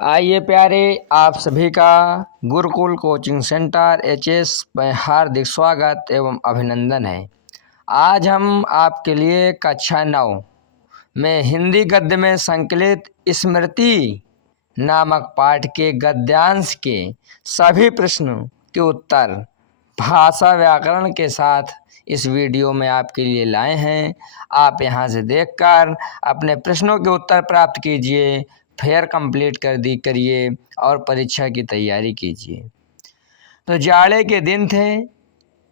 आइए प्यारे, आप सभी का गुरुकुल कोचिंग सेंटर एचएस में हार्दिक स्वागत एवं अभिनंदन है। आज हम आपके लिए कक्षा 9 में हिंदी गद्य में संकलित स्मृति नामक पाठ के गद्यांश के सभी प्रश्नों के उत्तर भाषा व्याकरण के साथ इस वीडियो में आपके लिए लाए हैं। आप यहां से देखकर अपने प्रश्नों के उत्तर प्राप्त कीजिए, फेयर कंप्लीट करिए और परीक्षा की तैयारी कीजिए। तो जाड़े के दिन थे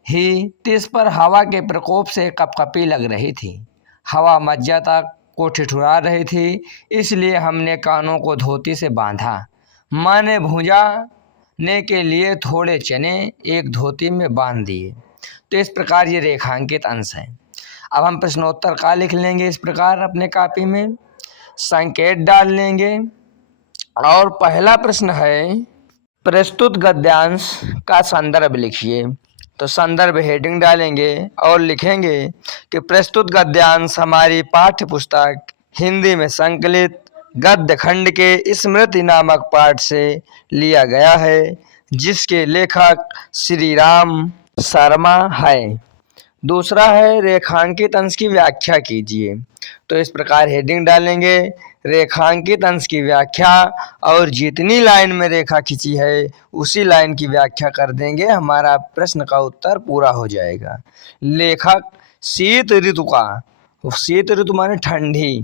ही तिस पर हवा के प्रकोप से कपकपी लग रही थी। हवा मज्जा तक को ठिठुरा रही थी, इसलिए हमने कानों को धोती से बांधा। माँ ने भुंजाने के लिए थोड़े चने एक धोती में बांध दिए। तो इस प्रकार ये रेखांकित अंश है। अब हम प्रश्नोत्तर का लिख लेंगे इस प्रकार अपने कॉपी में, संकेत डाल लेंगे। और पहला प्रश्न है, प्रस्तुत गद्यांश का संदर्भ लिखिए। तो संदर्भ हेडिंग डालेंगे और लिखेंगे कि प्रस्तुत गद्यांश हमारी पाठ्य पुस्तक हिंदी में संकलित गद्य खंड के स्मृति नामक पाठ से लिया गया है, जिसके लेखक श्री राम शर्मा है। दूसरा है, रेखांकित अंश की व्याख्या कीजिए। तो इस प्रकार हेडिंग डालेंगे, रेखांकित अंश की व्याख्या, और जितनी लाइन में रेखा खींची है उसी लाइन की व्याख्या कर देंगे, हमारा प्रश्न का उत्तर पूरा हो जाएगा। लेखक शीत ऋतु का, शीत ऋतु माने ठंडी,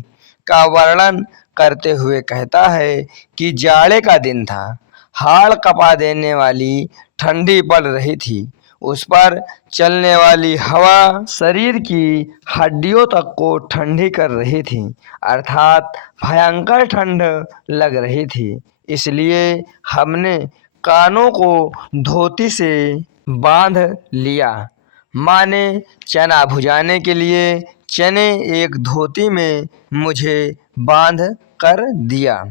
का वर्णन करते हुए कहता है कि जाड़े का दिन था, हाड़ कपा देने वाली ठंडी पड़ रही थी, उस पर चलने वाली हवा शरीर की हड्डियों तक को ठंडी कर रही थी, अर्थात भयंकर ठंड लग रही थी। इसलिए हमने कानों को धोती से बांध लिया। माँ ने चना भुजाने के लिए चने एक धोती में मुझे बांध कर दिया।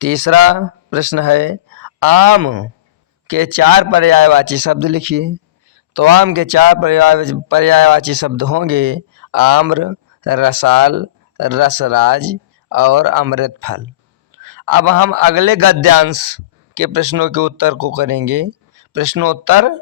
तीसरा प्रश्न है, आम के 4 पर्यायवाची शब्द लिखिए। तो आम के 4 पर्यायवाची शब्द होंगे आम्र, रसाल, रसराज और अमृत फल। अब हम अगले गद्यांश के प्रश्नों के उत्तर को करेंगे। प्रश्नोत्तर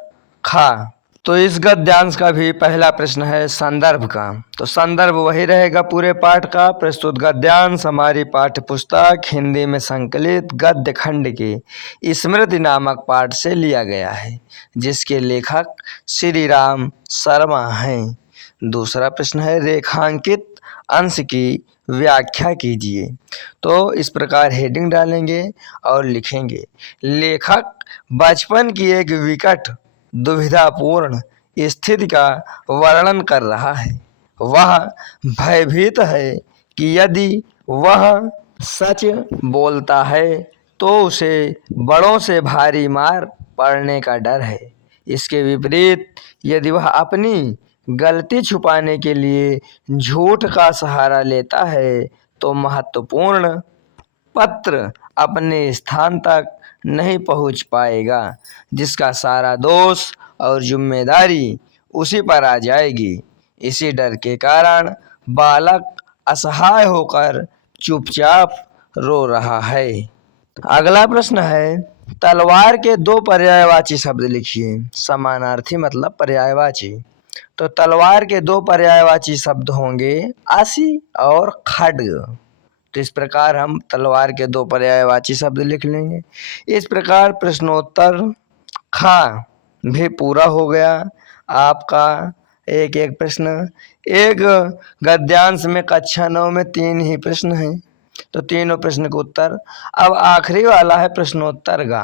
खा। तो इस गद्यांश का भी पहला प्रश्न है संदर्भ का। तो संदर्भ वही रहेगा पूरे पाठ का। प्रस्तुत गद्यांश हमारी पाठ्य पुस्तक हिंदी में संकलित गद्य खंड के स्मृति नामक पाठ से लिया गया है, जिसके लेखक श्री राम शर्मा हैं। दूसरा प्रश्न है, रेखांकित अंश की व्याख्या कीजिए। तो इस प्रकार हेडिंग डालेंगे और लिखेंगे, लेखक बचपन की एक विकट दुविधापूर्ण स्थिति का वर्णन कर रहा है। वह भयभीत है कि यदि वह सच बोलता है तो उसे बड़ों से भारी मार पड़ने का डर है। इसके विपरीत यदि वह अपनी गलती छुपाने के लिए झूठ का सहारा लेता है तो महत्वपूर्ण पत्र अपने स्थान तक नहीं पहुंच पाएगा, जिसका सारा दोष और जिम्मेदारी उसी पर आ जाएगी। इसी डर के कारण बालक असहाय होकर चुपचाप रो रहा है। अगला प्रश्न है, तलवार के 2 पर्यायवाची शब्द लिखिए। समानार्थी मतलब पर्यायवाची। तो तलवार के 2 पर्यायवाची शब्द होंगे आसी और खड्ग। तो इस प्रकार हम तलवार के 2 पर्यायवाची शब्द लिख लेंगे। इस प्रकार प्रश्नोत्तर खा भी पूरा हो गया आपका। एक एक प्रश्न, एक गद्यांश में कक्षा 9 में 3 ही प्रश्न हैं, तो तीनों प्रश्न के उत्तर। अब आखिरी वाला है प्रश्नोत्तर गा,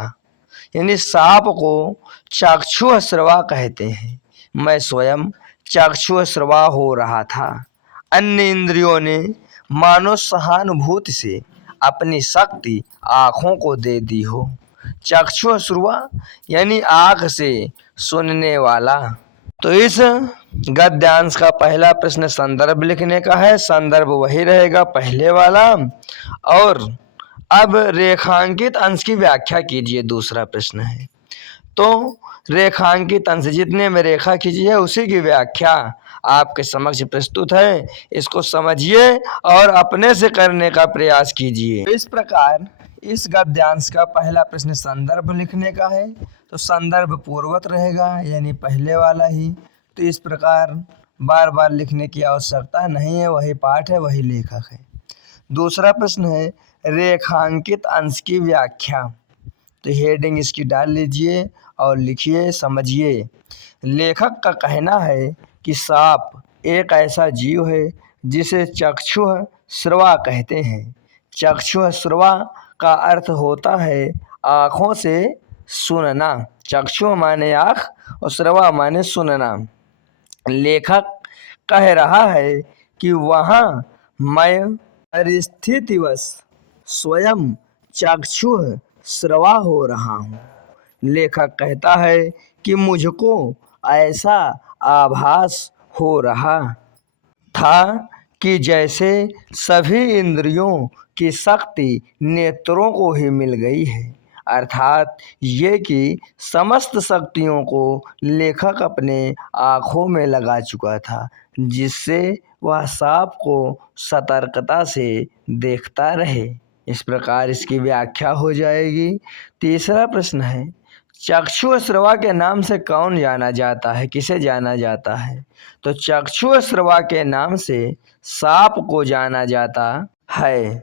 यानी सांप को चक्षुश्रवा कहते हैं। मैं स्वयं चक्षुश्रवा हो रहा था। अन्य इंद्रियों ने मानो सहानुभूति से अपनी शक्ति आँखों को दे दी हो। चक्षुश्रवा यानी आँख से सुनने वाला। तो इस गद्यांश का पहला प्रश्न संदर्भ लिखने का है। संदर्भ वही रहेगा पहले वाला। और अब रेखांकित अंश की व्याख्या कीजिए, दूसरा प्रश्न है। तो रेखांकित अंश जितने में रेखा खींची है उसी की व्याख्या आपके समक्ष प्रस्तुत है। इसको समझिए और अपने से करने का प्रयास कीजिए। इस प्रकार इस गद्यांश का पहला प्रश्न संदर्भ लिखने का है, तो संदर्भ पूर्वत रहेगा यानी पहले वाला ही। तो इस प्रकार बार बार लिखने की आवश्यकता नहीं है, वही पाठ है, वही लेखक है। दूसरा प्रश्न है रेखांकित अंश की व्याख्या। तो हेडिंग इसकी डाल लीजिए और लिखिए, समझिए। लेखक का कहना है कि सांप एक ऐसा जीव है जिसे चक्षुः श्रवा कहते हैं। चक्षुः श्रवा का अर्थ होता है आँखों से सुनना। चक्षुः माने आँख और श्रवा माने सुनना। लेखक कह रहा है कि वहाँ मैं परिस्थितिवश स्वयं चक्षुः श्रवा हो रहा हूँ। लेखक कहता है कि मुझको ऐसा आभास हो रहा था कि जैसे सभी इंद्रियों की शक्ति नेत्रों को ही मिल गई है, अर्थात ये कि समस्त शक्तियों को लेखक अपने आँखों में लगा चुका था, जिससे वह सांप को सतर्कता से देखता रहे। इस प्रकार इसकी व्याख्या हो जाएगी। तीसरा प्रश्न है चक्षु श्रवा के नाम से कौन जाना जाता है, किसे जाना जाता है? तो चक्षु श्रवा के नाम से सांप को जाना जाता है।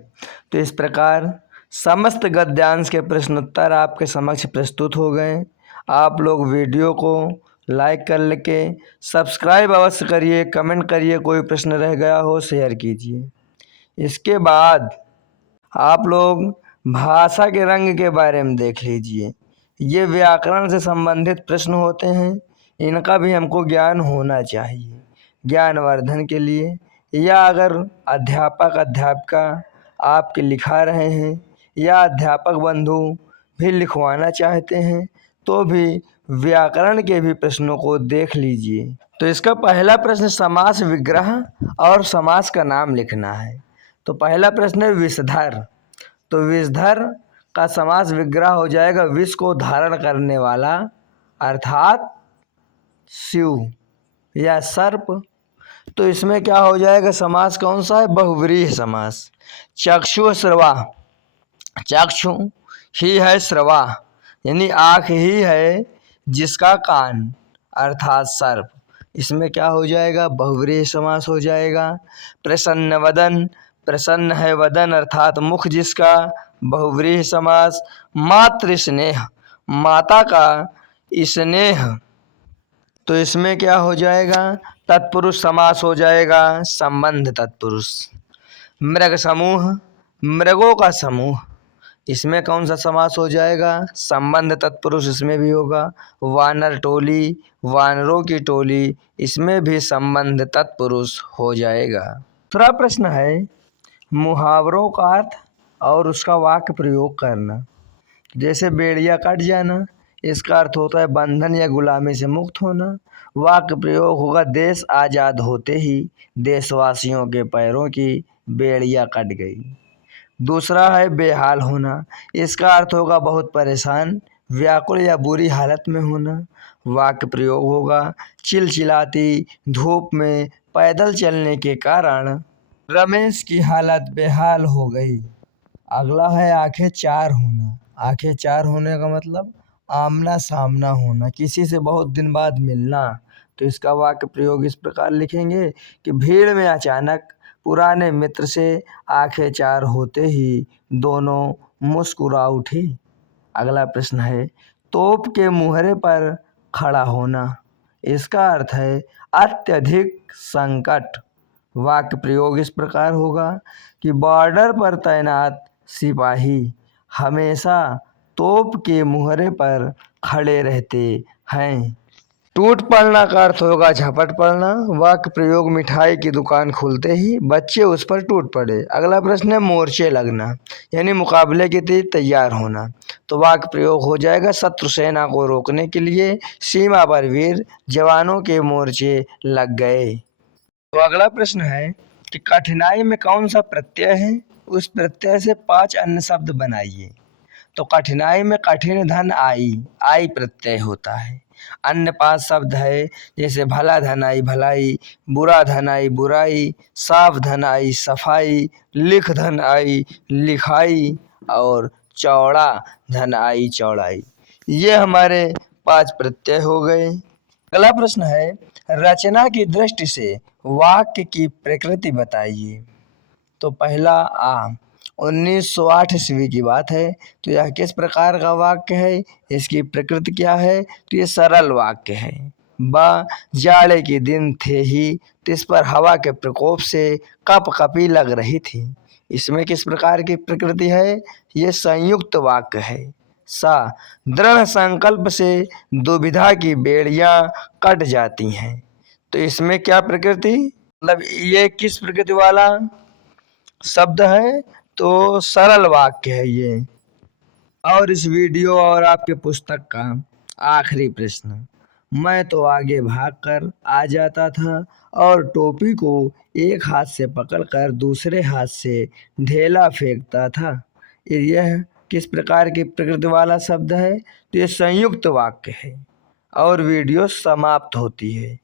तो इस प्रकार समस्त गद्यांश के प्रश्नोत्तर आपके समक्ष प्रस्तुत हो गए। आप लोग वीडियो को लाइक कर लेके सब्सक्राइब अवश्य करिए, कमेंट करिए, कोई प्रश्न रह गया हो शेयर कीजिए। इसके बाद आप लोग भाषा के रंग के बारे में देख लीजिए। ये व्याकरण से संबंधित प्रश्न होते हैं, इनका भी हमको ज्ञान होना चाहिए ज्ञानवर्धन के लिए। या अगर अध्यापक अध्यापिका आपके लिखा रहे हैं या अध्यापक बंधु भी लिखवाना चाहते हैं तो भी व्याकरण के भी प्रश्नों को देख लीजिए। तो इसका पहला प्रश्न समास विग्रह और समास का नाम लिखना है। तो पहला प्रश्न है विषधर। तो विषधर का समास विग्रह हो जाएगा विष को धारण करने वाला, अर्थात शिव या सर्प। तो इसमें क्या हो जाएगा, समास कौन सा है, बहुव्रीहि समास। चक्षु श्रवा, चक्षु ही है श्रवा यानी आँख ही है जिसका कान, अर्थात सर्प। इसमें क्या हो जाएगा, बहुव्रीहि समास हो जाएगा। प्रसन्न वदन, प्रसन्न है वदन अर्थात मुख जिसका, बहुव्रीहि समास। मातृ स्नेह, माता का स्नेह। तो इसमें क्या हो जाएगा, तत्पुरुष समास हो जाएगा, संबंध तत्पुरुष। मृग समूह, मृगों का समूह, इसमें कौन सा समास हो जाएगा, संबंध तत्पुरुष इसमें भी होगा। वानर टोली, वानरों की टोली, इसमें भी संबंध तत्पुरुष हो जाएगा। दूसरा प्रश्न है मुहावरों का अर्थ और उसका वाक्य प्रयोग करना। जैसे बेड़िया कट जाना, इसका अर्थ होता है बंधन या गुलामी से मुक्त होना। वाक्य प्रयोग होगा देश आज़ाद होते ही देशवासियों के पैरों की बेड़िया कट गई। दूसरा है बेहाल होना, इसका अर्थ होगा बहुत परेशान, व्याकुल या बुरी हालत में होना। वाक्य प्रयोग होगा चिलचिलाती धूप में पैदल चलने के कारण रमेश की हालत बेहाल हो गई। अगला है आंखें चार होना। आंखें चार होने का मतलब आमना सामना होना, किसी से बहुत दिन बाद मिलना। तो इसका वाक्य प्रयोग इस प्रकार लिखेंगे कि भीड़ में अचानक पुराने मित्र से आंखें चार होते ही दोनों मुस्कुरा उठी। अगला प्रश्न है तोप के मुहरे पर खड़ा होना, इसका अर्थ है अत्यधिक संकट। वाक्य प्रयोग इस प्रकार होगा कि बॉर्डर पर तैनात सिपाही हमेशा तोप के मुहरे पर खड़े रहते हैं। टूट पड़ना का अर्थ होगा झपट पड़ना। वाक्य प्रयोग मिठाई की दुकान खुलते ही बच्चे उस पर टूट पड़े। अगला प्रश्न है मोर्चे लगना यानी मुकाबले के लिए तैयार होना। तो वाक्य प्रयोग हो जाएगा शत्रु सेना को रोकने के लिए सीमा पर वीर जवानों के मोर्चे लग गए। तो अगला प्रश्न है कि कठिनाई में कौन सा प्रत्यय है, उस प्रत्यय से 5 अन्य शब्द बनाइए। तो कठिनाई में कठिन धन आई, आई प्रत्यय होता है। अन्य 5 शब्द है जैसे भला धन आई भलाई, बुरा धन आई बुराई, साफ धन आई सफाई, लिख धन आई लिखाई और चौड़ा, धन आई चौड़ाई। ये हमारे 5 प्रत्यय हो गए। अगला प्रश्न है, रचना की दृष्टि से वाक्य की प्रकृति बताइए। तो पहला आ 1908 ईस्वी की बात है। तो यह किस प्रकार का वाक्य है, इसकी प्रकृति क्या है? तो ये सरल वाक्य है। ब जाड़े के दिन थे ही, तिस पर हवा के प्रकोप से कप कपी लग रही थी। इसमें किस प्रकार की प्रकृति है? ये संयुक्त वाक्य है। सा दृढ़ संकल्प से दुविधा की बेड़ियां कट जाती हैं। तो इसमें क्या प्रकृति, मतलब ये किस प्रकृति वाला शब्द है? तो सरल वाक्य है ये। और इस वीडियो और आपके पुस्तक का आखिरी प्रश्न, मैं तो आगे भागकर आ जाता था और टोपी को एक हाथ से पकड़कर दूसरे हाथ से ढेला फेंकता था। यह किस प्रकार की प्रकृति वाला शब्द है? तो ये संयुक्त वाक्य है। और वीडियो समाप्त होती है।